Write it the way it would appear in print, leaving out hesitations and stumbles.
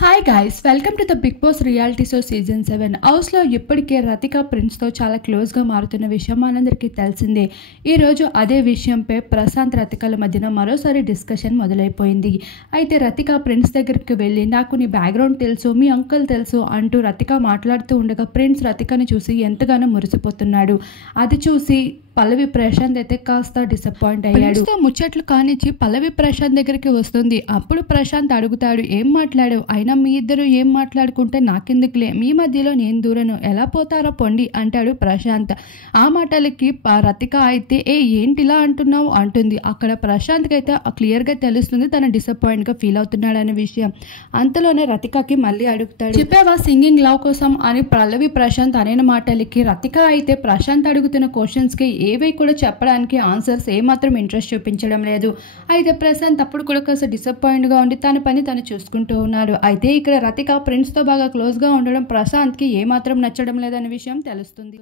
Hi guys, welcome to the Bigg Boss reality show season 7. హౌస్లో ఇప్పటికే రతిక ప్రిన్స్తో చాలా క్లోజ్గా మారుతున్న విషయం మనందరికీ తెలిసిందే. ఈరోజు అదే విషయంపై ప్రశాంత్ రతికల మధ్యన మరోసారి డిస్కషన్ మొదలైపోయింది. అయితే రతిక ప్రిన్స్ దగ్గరికి వెళ్ళి నాకు నీ బ్యాక్గ్రౌండ్ తెలుసు, మీ అంకుల్ తెలుసు అంటూ రతిక మాట్లాడుతూ ఉండగా ప్రిన్స్ రతికని చూసి ఎంతగానో మురిసిపోతున్నాడు. అది చూసి పల్లవి ప్రశాంత్ అయితే కాస్త డిసప్పాయింట్ అయ్యాడు. ముచ్చట్లు కానిచ్చి పల్లవి ప్రశాంత్ దగ్గరికి వస్తుంది. అప్పుడు ప్రశాంత్ అడుగుతాడు, ఏం మాట్లాడావు? అయినా మీ ఇద్దరు ఏం మాట్లాడుకుంటే నాకెందుకులే, మీ మధ్యలో నేను దూరను, ఎలా పోతారో పొండి అంటాడు ప్రశాంత్. ఆ మాటలకి రతిక అయితే ఏంటిలా అంటున్నావు అంటుంది. అక్కడ ప్రశాంత్కి అయితే క్లియర్గా తెలుస్తుంది తన డిసప్పాయింట్గా ఫీల్ అవుతున్నాడు అనే విషయం. అంతలోనే రతికకి మళ్ళీ అడుగుతాడు, చెప్పావా సింగింగ్ లవ్ కోసం అని పల్లవి ప్రశాంత్ అనే మాటలకి రతిక అయితే ప్రశాంత్ అడుగుతున్న క్వశ్చన్స్కి ఏవై కూడా చెప్పడానికి ఆన్సర్స్ ఏమాత్రం ఇంట్రెస్ట్ చూపించడం లేదు. అయితే ప్రశాంత్ అప్పుడు కూడా కాస్త డిసప్పాయింట్గా ఉండి తన పని తను చూసుకుంటూ ఉన్నాడు. అయితే ఇక్కడ రతిక ప్రిన్స్తో బాగా క్లోజ్గా ఉండడం ప్రశాంత్కి ఏమాత్రం నచ్చడం లేదనే విషయం తెలుస్తుంది.